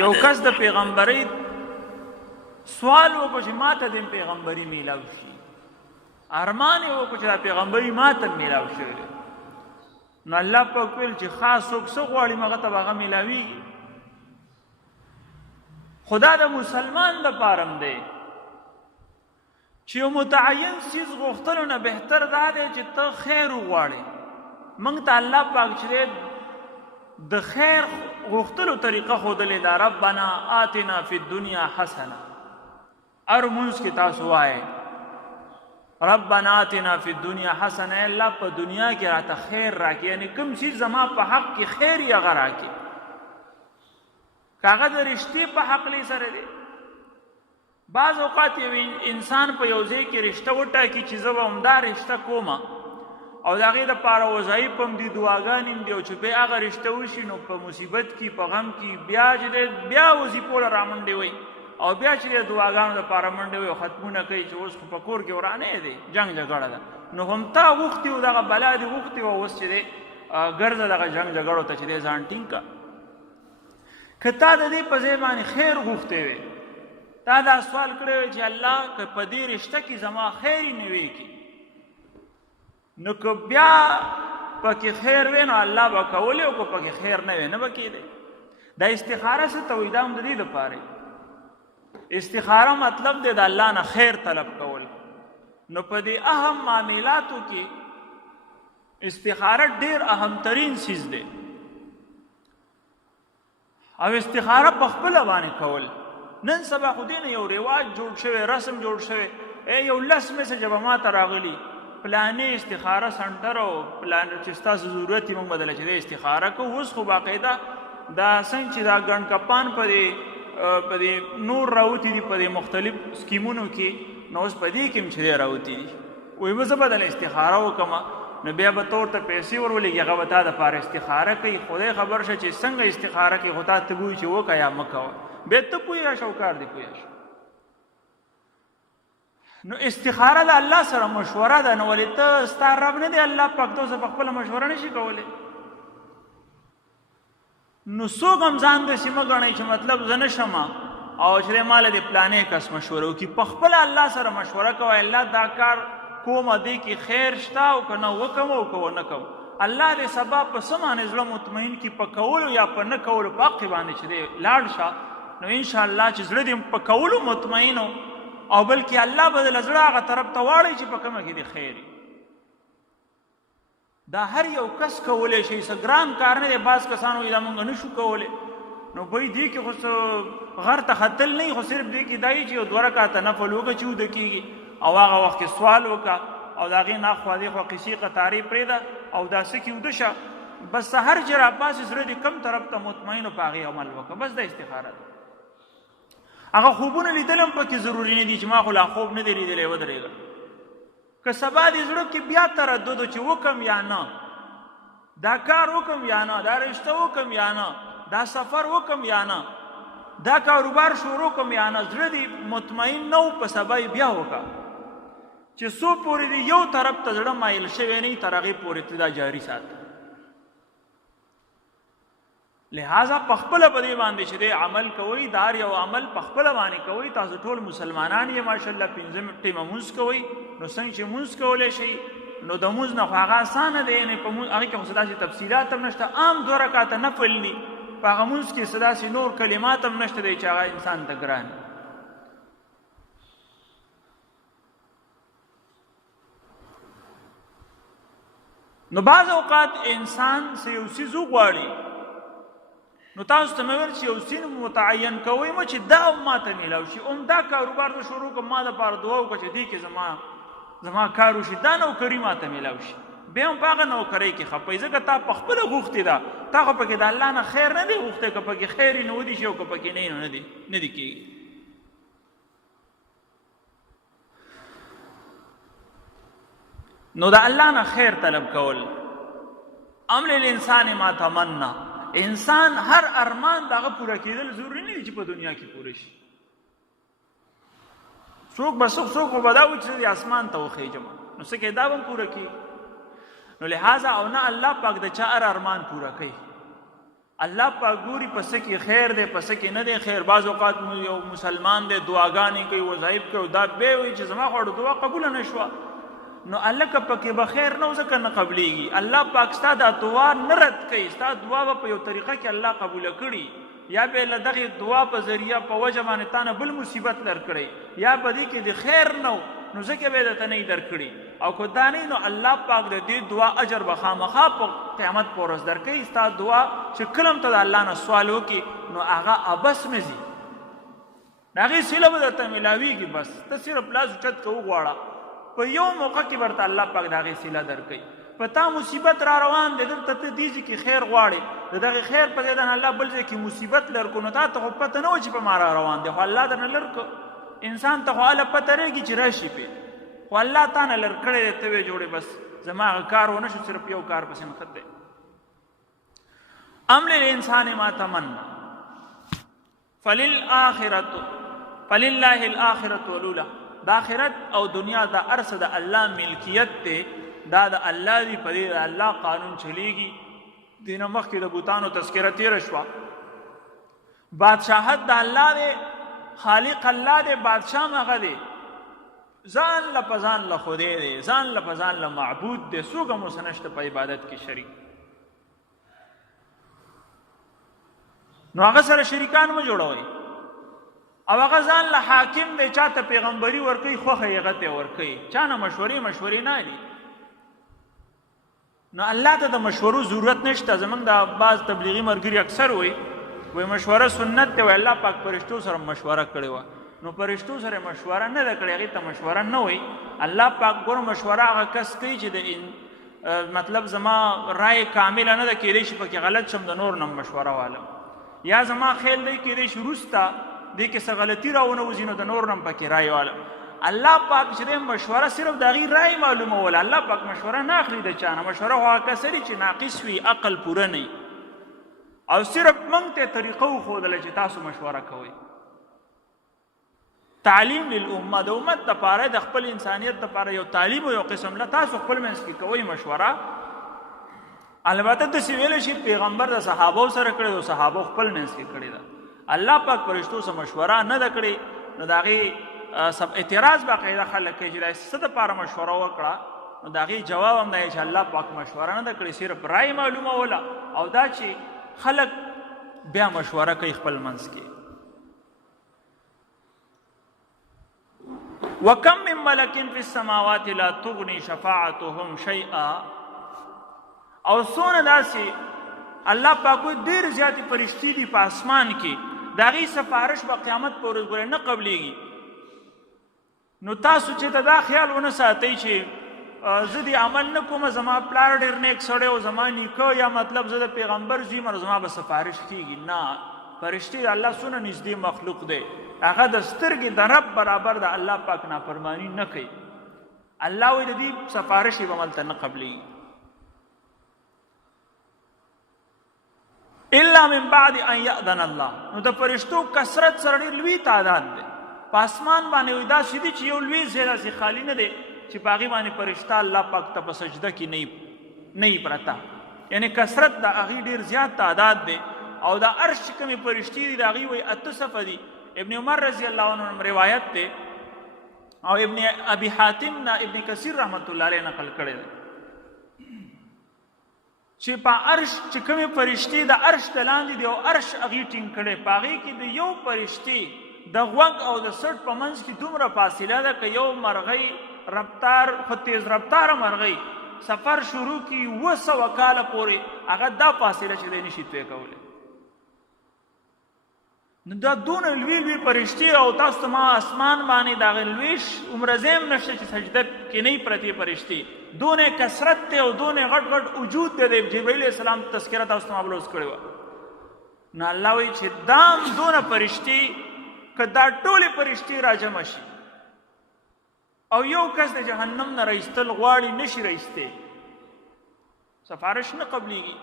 یو کس د پیغمبرۍ سوال وکړو چې ماته د پیغمبري میلاو شي، ارمان یې وکړو چې دا پیغمبري ماته میلاو شوی دی. نو الله پاک ویل چې خاص څوک څه غواړي هغه ته به هغه میلاویږي. خدا د مسلمان دپاره هم دی چې یو متعین څیز غوښتلو نه بهتر دا دی چې ته خیر وغواړې. موږ ته الله پاک چې د خیر غوښتلو طریقه ښودلې ده. ربنا آتنا فی الدنیا حسنه، هر مونځ کې تاسو وایئ ربنا آتنا فی الدنیا حسنه، الله په دنیا کې راته خیر راکړي، یعنی کوم چیز زما په حق کې خیر یې هغه راکړي. که هغه د رشتې په حقلې سره دی. بعض اوقات یو انسان په یو ځای کې رشته وټاکي چې زه به همدا رشته کومه او د هغې دپاره وظایف هم دي، دعاګانې هم دي، او چې بیا هغه رشته وشي نو په مصیبت کې په غم کې بیا چې دی بیا وظیفو له رامنډې وی او بیا چې دی دعاګانو دپاره منډې وی او ختمونه کوي چې اوس خو په کور کې ورانه دی، جنګ جګړه ده. نو هم تا غوښتي و دغه بلا دې غوښتي و، اوس چې دی ګرځه دغه جنګ جګړو ته چې دی ځان ټینګ که. که تا د دې په ځای باندې خیر غوښتی وی، تا دا سوال کړی وی چې الله که په دې رشته کې زما خیر یې نه وی کړي، نو که بیا پکې خیر وی نو الله به کولی، او که پکې خیر نه وی نه به کېدی. دا استخاره څه ته وایي؟ دا هم د دې دپاره. استخاره مطلب دی د الله نه خیر طلب کول. نو په دې اهم معاملاتو کې استخاره ډېر اهمترین چیز دی. او استخاره په خپله باندې کول. نن سبا خو دې نه یو رواج جوړ شوی، رسم جوړ شوی، یو لس میسج به ما ته راغلي پلانې استخاره سنټر او پلان چې ستاسو ضرورت یې موږ بدله چې دی استخاره کوو. اوس خو باقاعده دا څنګه چې دا ګڼ کپان په دې نور راوتي دي په دې مختلف سکیمونو کې، نو اوس په دې کې هم چې دی راوتي دي. وایي به زه بدله استخاره وکړم، نو بیا به تور ته پیسې ورولېږي، هغه به تا دپاره استخاره کوي. خدای خبر شه چې څنګه استخاره کوي، خو تا ته به وایي چې وکړه یا مه کوه، بیا ته پوهېږه شه او کار دې پوهېږه. نو استخاره د الله سره مشوره ده. نو ولې ته ستا رب نه دی الله پاک، ته اوسه په خپله مشوره نه شي کولی. نو څوک هم ځان داسې مه ګڼئ چې مطلب زه نه شم او چې دی ما له دې پلانې کس مشوره وکړي. په خپله الله سره مشوره کوئ، الله دا کار کومه دې کې خیر شته او که نه وکړم او که ونه کوم. الله دې سبا په څه باندې زړه مطمئن کړي، په کولو یا په نه کولو په حقې باندې چې دی لاړ شه. نو انشاءالله چې زړه دې په کولو مطمئن او بلکې الله به د زړه هغه طرف ته واړئ چې په کومه کې د خیر. دا هر یو کس کولی شي، څه ګران کار نه دی. بعض کسان وایي دا موږ نه شو کولی. نو بهی دې کې خو څه غر ته ختل نه وي، خو صرف دې کې دا وي چې یو دوه رکعته نفل وکړه چې وده کېږي او هغه وخت کې سوال وکړه او د هغې نه اخوا دېخوا قیسې قطارې پرېږده او داسې کې وده شه. بس سحر چې راپاسې زړه دې کم طرف ته مطمئن او په هغې عمل وکړه. بس دا استخاره ده. هغه خوبونه لیدل هم پکې ضروري نه دي چې ما خو لا خوب نه دی لیدلی ودرېږه. که سبا دې زړه کې بیا تردد چې وکم یا نه، دا کار وکم یا نه، دا رشته وکم یا نه، دا سفر وکم یا نه، دا کاروبار شروع کم یا نه، زړه دې مطمئن نه و، په سبا یې بیا وکړه. چې څو پورې دې یو طرف ته زړه مایل شوی نه وي تر هغې پورې ته دا جاري ساته. لہذا په خپله په دې باندې چې دی عمل کوئ، دا هر یو عمل په خپله باندې کوئ. تاسو ټول مسلمانان یې ماشاءالله، 5 ټیمه مونځ کوئ. نو څنګه چې مونځ کولی شئ، نو د مونځ نه خو هغه اسانه دی، یعنې په هغې کې خو څه داسې تفصیلات هم نشته. عام 2 رکعته نفل دي، په هغه مونځ کې څه داسې نور کلمات هم نشته دی چې هغه انسان ته ګران. نو بعض اوقات انسان څه یو څیز وغواړي، نو تاسو ته مې ویل چې یو څیز متعین کوئ مه چې دا هم ما ته میلاو شي. دا کاروبار زه شروع کړم، ما دپاره دعا وکړه چې دې کې زما کار وشي، دا نوکري ما ته میلاو شي. بیا هم په هغه نوکرۍ کې خفئ، ځکه تا په خپله غوښتې ده. تا خو پکې د الله نه خیر نه دی غوښتی. که پکې خیر یې نه ودي شي او که پکې نه نو نه دي کېږي. نو د الله نه خیر طلب کول. ام للانسان ما تمنا، انسان هر ارمان دغه پوره کېدل ضروري نه دي چې په دنیا کې پوره شي. څوک به دا وایي چې زه اسمان ته وخېږم، نو څه کې دا به هم پوره کېږي. نو لہذا او نه الله پاک د چا هر ارمان پوره کوي. الله پاک ګوري پس کې خیر دی پس کې نه دی خیر. بعض اوقات یو مسلمان دی دعاګانې کوي وظایف کوي دا به وي چې زما خو دعا قبول نه شوه نو الله که پکې به خیر نه ځکه نه قبلېږي. الله پاک ستا دا دعا نه رد کوي ستا دعا به په یو طریقه کې الله قبوله کړي یا به له دغې دعا په ذریعه په وجه باندې تا نه بل مصیبت لرکړی یا په دې کې د خیر نه نو ځکه به یې درته نه درکړي او که دا نه نو الله پاک د دې دعا اجر به خامخا په قیامت په ورځ درکوي. ستا دعا چې کله هم ته د الله نه سوال وکړي نو هغه ابس مې ځي د هغې سیله به درته میلاویږي. بس ته صرف لاس اوچت که وغواړه په یو موقع کې ورته الله پاک د هغې سیله درکوي. په تا مصیبت را روان دی دلته ته دې ځای کې خیر غواړې د دغې خیر په ځای الله بل ځای کې مصیبت لرکو نو تا ته خو پته نه وه چې په ما را روان دی خو الله درنه لرکو. انسان ته خو هله پته رهږي چې راشي پې خو الله تا نه لر کړی دی ته ویې جوړې بس زما هغه کار ونه شو صرف یو کار پسې نښت دی. ام للانسان ما تمنا فلله الاخرة والأولى. د آخرت او دنیا دا ارس د الله ملکیت دی دا د الله دی په دې د الله قانون چلیږي. دینه مخکې د بوتانو تذکره تېره شوه. بادشاهت د الله دی خالق الله دی بادشاه هم هغه دی ځان له په ځان له خدای دی ځان له په ځان له معبود دی څوک هم اوس نشته په عبادت کې شریک نو هغه سره شریکان مه جوړوئ او هغه ځان له حاکم دی چا ته پیغمبري ورکوي خوښه یې هغه ته ورکوي چا نه مشورې نه دي نو الله ته د مشورو ضرورت نشته. زمونږ د بعض تبلیغي ملګري اکثر وایي مشوره سنت دی وایي الله پاک فرشتو سره مشوره کړې وه نو فرشتو سره مشوره نه ده کړې هغې ته مشوره نه وایي. الله پاک ګوره مشوره هغه کس کوي چې د مطلب زما رای کامله نه ده کېدی شي پکې غلط شم د نور نه مشوره والم یا زما خیال دی کېدی شي وروسته دې کې څه غلطي راونه وځي نو د نور نه پکې رای والم. الله پاک چې دی مشوره صرف د هغې رای معلوموله الله پاک مشوره نه اخلي د چا نه. مشوره خو هغه کس چې ناقص وي عقل پوره نه او صرف موږ ته طریقه وښودله چې تاسو مشوره کوئ. تعلیم للامه د امت دپاره د خپل انسانیت دپاره یو تعلیم او یو قسم له تاسو خپل منځ کې کوئ مشوره. البته داسې ویلی شي پیغمبر د صحابو سره کړې ده او صحابو خپل منځ کې کړې ده. الله پاک فرشتو سره مشوره نه ده کړې نو د هغې سب اعتراض باقاعده خلک کوي چې دا څه دپاره مشوره وکړه نو د هغې جواب هم دی چې الله پاک مشوره نه ده کړې صرف رای معلوموله او دا چې خلق بیا مشوره کوي خپل منځ کې. وکم من ملک فی السماوات لا تغنی شفاعتهم شیئا. او څونه داسې الله پاک وایي ډېر زیاتې فرشتې دي په اسمان کې د هغې سفارش به قیامت په ورځ ګورئ نه قبلیږي. نو تاسو چې ته دا خیال ونه ساتئ چې زه دې عمل نه کومه زما پلار ډېر نیک سړی او زما نیکه یا مطلب زه د پیغمبر زوی یم زما به سفارش کېږي نه. فرشتې د الله څونه نږدې مخلوق دی هغه د سترګې د رب برابر د الله پاک نافرماني نه کوي. الله وایي د دې سفارش یې به هملته نه قبلیږي. الا من بعد ان یأذن الله. نو د فرشتو کثرت سره ډېر لوی تعداد دی په اسمان باندې وایي داسې دي چې یو لوی ځای داسې خالي نه دی چې په هغې باندې فرشته الله پاک ته په سجده کې نه وي پرته یعنې کثرت د هغې ډېر زیات تعداد دی. او د عرش چې کومې فرشتې دي د هغې وایي 8 صفه دي. ابن عمر رضی الله عنه روایت دی او ابن ابي حاتم نه ابن کثیر رحمت الله علیه نقل کړی دی چې په عرش چې کومې فرشتې د عرش د لاندې دي او عرش هغې ټینګ کړی په هغې کې د یو فرشتې د غوږ او د سټ په منځ کې دومره فاصله ده که یو مرغۍ رفتار خو تیز رفتاره مرغۍ سفر شروع کی 200 کاله پورې هغه دا فاصله چې دی نشي طی کولی. نو دا دونه لوی فرشتې او تاسو ته ما اسمان باندې د هغې لوی عمره ځای هم نشته چې سجده کې نه وي پرتې فرشتې دونه کثرت دی او دونه غټ وجود دی د جبرائیل علیه السلام تذکره تاسو ته ما بلوز کړې وه. نو الله وایي چې دا هم دونه فرشتې که دا ټولې فرشتې راجمع شي او یو کس د جهنم نه رایستل غواړي نشي رایستی سفارش نه قبلیږي.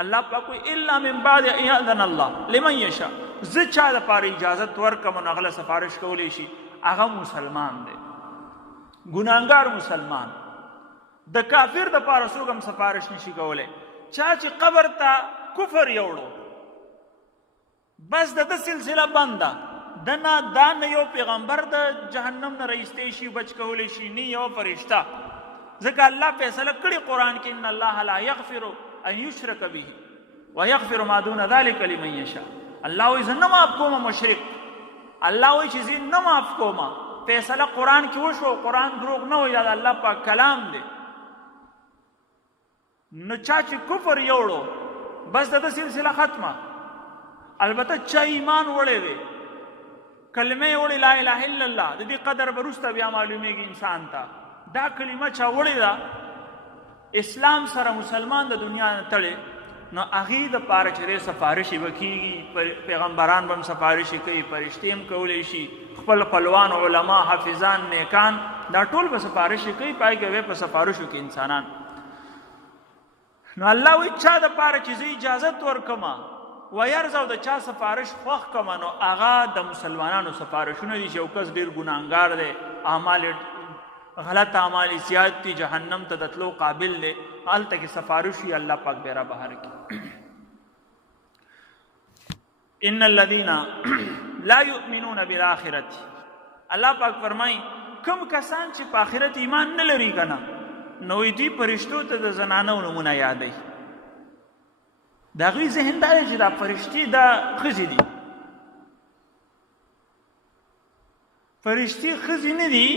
الله پاک وایي الا من بعد ان یأذن الله لمن یشاء. زه چا دپاره اجازت ورکړم نو هغه سفارش کولی شي هغه مسلمان دی ګناهګار مسلمان. د کافر دپاره څوک هم سفارش نشي کولی. چا چې قبر ته کفر یوړو بس د ده سلسله بنده دنه دا نه یو پیغمبر د جهنم نه رایستی شي بچ کولی شي نه یو فرشته ځکه الله فیصله کړي قرآن کې ان الله لا یغفر ان یشرک به ویغفر ما دون ذلک لمن یشاء الله وایي زه نه معاف کومه مشرک الله وایي چې زه نه معاف کومه فیصله قرآن کې وشو قرآن دروغ نه وایي دا الله پاک کلام دی نو چا چې کفر یوړو بس د ده سلسله ختمه البته چا ایمان وړی دی کلمه یې وړې لا اله الا الله د دې قدر به وروسته بیا معلومیږي انسان ته دا کلمه چا وړې ده اسلام سره مسلمان د دنیا نه تړې نو هغې دپاره چې دی سفارشې به کېږي پیغمبران به هم سفارشې کوي فرشتې هم کولی شي خپل خپلوان علما حافظان نیکان دا ټول به سفارشې کوي په هغې کې به په سفارشو کې انسانان نو الله وایي چا دپاره چې زه اجازت ورکمه ویرزو د چا سفارش خوښ کمه نو هغه د مسلمانانو سفارشونه دي چې یو کس ډېر ګناهګار دی اعمال غلط اعمال زیات دي جهنم ته د تلو قابل دی هلته کې سفارش وي الله پاک به را بهر کړي ان الذین لا یؤمنون بالآخرة الله پاک فرمایي کوم کسان چې په آخرت ایمان نه لري که نه نو دوی فرشتو ته د زنانو نومونه یادوي د هغوی ذهن دا دی چې دا فرشتې دا ښځې دي فرشتې ښځې نه دي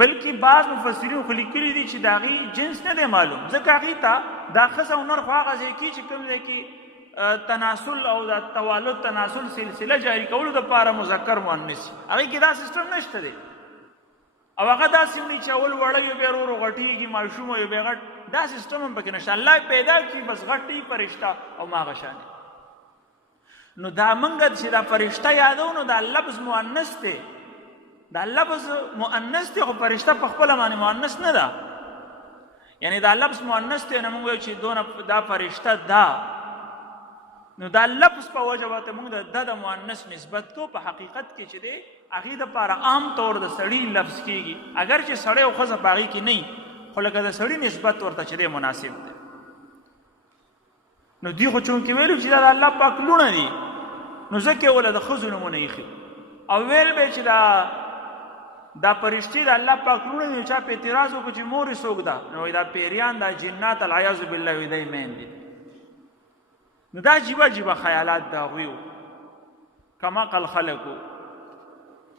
بلکې بعض مفسرین خو لیکلي دي چې د هغې جنس نه دی معلوم ځکه هغې ته دا ښځه او نر خو هغه ځای کې چې کوم ځای کې تناسل او د توالد تناسل سلسله جاري کولو دپاره مذکر مؤنث هغې کې دا سیسټم نشته دی او هغه داسې هم دی چې اول وړی یو بیا ورو ورو غټېږي ماشوم یو بیا غټ دا سیسټم هم پکې نشته الله پیدا کړي بس غټ دی فرشته او ماغه شانې نو دا موږ چې دا فرشته یادو نو دا لفظ مؤنث دی دا لفظ مؤنث دی خو فرشته په خپله باندې مؤنث نه ده یعنی دا لفظ مؤنث دی نو موږ وایو چې دونه دا فرشته ده نو دا لفظ په وجه باندې موږ د مؤنث نسبت کو په حقیقت کې چې دی هغې دپاره عام طور د سړي لفظ کېږي اگر چې سړی او ښځه په هغې کې نه خو لکه د سړي نسبت ورته چې دی مناسب دی نو دوی خو چونکې ویلو چې دا د الله پاک لوڼه دي نو ځکه یې وله د ښځو نومونه ایښي او ویل به چې دا فرشتې د الله پاک لوڼه دي چا په اعتراض وکړو چې مور یې څوک ده نو دا پیریان دا جنات العیاذ بالله وایي دی میندې نو دا عجیبه عجیبه خیالات د هغوی وو کما قل خلقو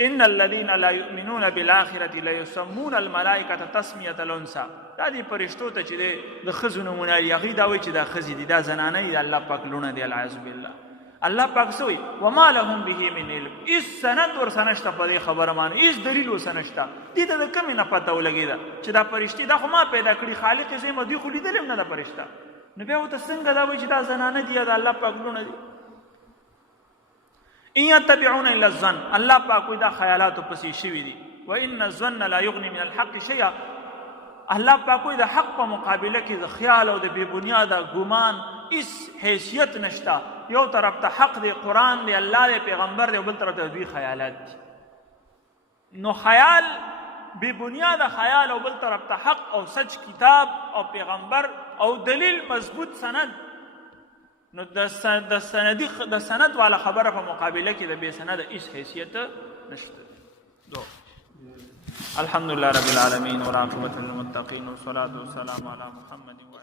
ان الذين لا يؤمنون بالآخرة لا يسمون الملائكة تسمية الانثى دا دې فرشتو ته چې د ښځو نومونه دي هغوی دا وایي چې دا ښځې دي دا زنانه دي د الله پاک لوڼه دي العیاذ بالله الله پاک څه وایي وما لهم به من علم هېڅ سند ورسه نشته په دې خبره باندې هېڅ دلیل ورسه نشته دې ته د کمې نه پته ولګېده چې دا فرشتې دا خو ما پیدا کړي خالق یې زه دوی خو لیدلې هم نه ده فرشته نو بیا ورته څنګه دا وایي چې دا زنانه دي یا د الله پاک لوڼه دي ان يتبعون الا الظن الله پاک دا خیالاتو پسې شوي دي وان الظن لا یغني من الحق شیئا الله پاک دا حق په مقابله کې د خیال او د بې بنیاده ګمان هیڅ حیثیت نشته یو طرف ته حق دی قرآن دی الله دی پیغمبر دی او بل طرف ته دوی خیالات دي نو خیال بې بنیاده خیال او بل طرف ته حق او سچ کتاب او پیغمبر او دلیل مضبوط سند نو د سند والا خبره په مقابله کې د بې سند هیڅ حیثیت نشته الحمد لله رب العالمین والعاقبة للمتقین والصلاة والسلام علی محمد